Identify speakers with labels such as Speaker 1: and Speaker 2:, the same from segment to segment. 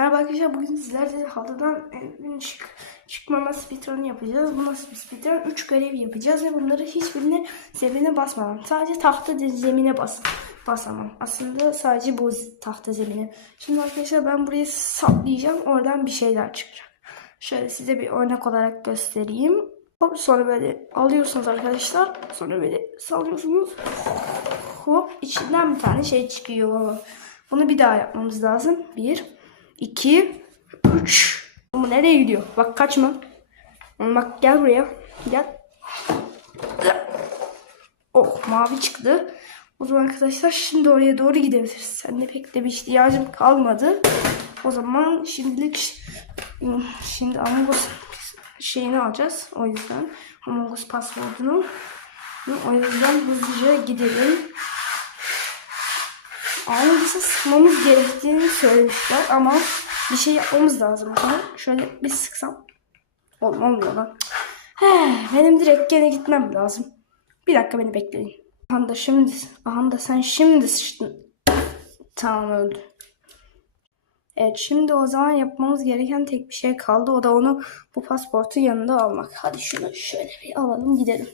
Speaker 1: Merhaba arkadaşlar bugün sizlerle halıdan en çık, çıkmama speedrun yapacağız. Bu nasıl bir speedrun? 3 görev yapacağız ve bunları hiçbirine zemine basmamam. Sadece tahta zemine bas, basamam. Aslında sadece bu tahta zemine. Şimdi arkadaşlar ben buraya saplayacağım. Oradan bir şeyler çıkacak. Şöyle size bir örnek olarak göstereyim. Hop, sonra böyle alıyorsunuz arkadaşlar. Sonra böyle sallıyorsunuz. Hop içinden bir tane şey çıkıyor. Bunu bir daha yapmamız lazım. Bir, iki, üç. Ama nereye gidiyor? Bak kaçma. Bak gel buraya. Gel. Oh mavi çıktı. O zaman arkadaşlar şimdi oraya doğru gidebiliriz. Sen de pek de bir ihtiyacım kalmadı. O zaman şimdilik şimdi Among şeyini alacağız. O yüzden Among Us password'unu. O yüzden hızlıca gidelim. Aynısı sıkmamız gerektiğini söylemişler ama bir şey yapmamız lazım. Şöyle bir sıksam Ol, olmuyor lan. Heh, benim direkt gene gitmem lazım. Bir dakika beni bekleyin. Aha da şimdi, aha da sen şimdi sıçtın. Tamam öldü. Evet şimdi o zaman yapmamız gereken tek bir şey kaldı. O da onu bu pasportun yanında almak. Hadi şunu şöyle bir alalım gidelim.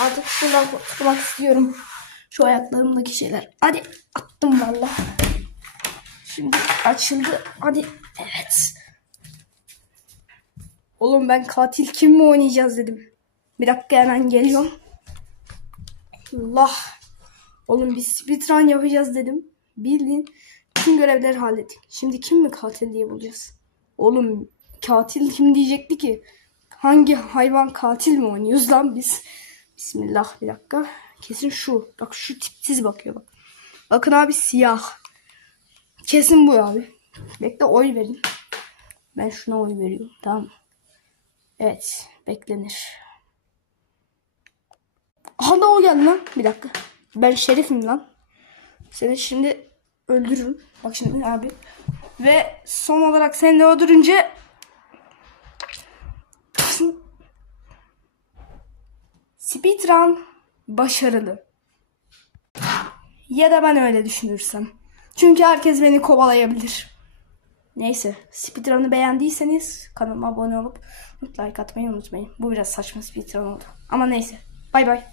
Speaker 1: Artık şuradan kurtulmak istiyorum. Şu ayaklarımdaki şeyler. Hadi attım valla. Şimdi açıldı. Hadi. Evet. Oğlum ben katil kim mi oynayacağız dedim. Bir dakika hemen geliyorum. Allah. Oğlum biz speedrun yapacağız dedim. Bildiğin tüm görevleri hallettik. Şimdi kim mi katil diye bulacağız. Oğlum katil kim diyecekti ki? Hangi hayvan katil mi oynuyoruz lan biz? Bismillah bir dakika. Kesin şu. Bak şu tipsiz bakıyor bak. Bakın abi siyah. Kesin bu abi. Bekle oy verin. Ben şuna oy veriyorum. Tamam. Evet. Beklenir. Aha da o geldi lan. Bir dakika. Ben şerifim lan. Seni şimdi öldürürüm. Bak şimdi abi. Ve son olarak seni de öldürünce Speedrun başarılı. Ya da ben öyle düşünürsem. Çünkü herkes beni kovalayabilir. Neyse. Speedrun'ı beğendiyseniz kanalıma abone olup like atmayı unutmayın. Bu biraz saçma speedrun oldu. Ama neyse. Bay bay.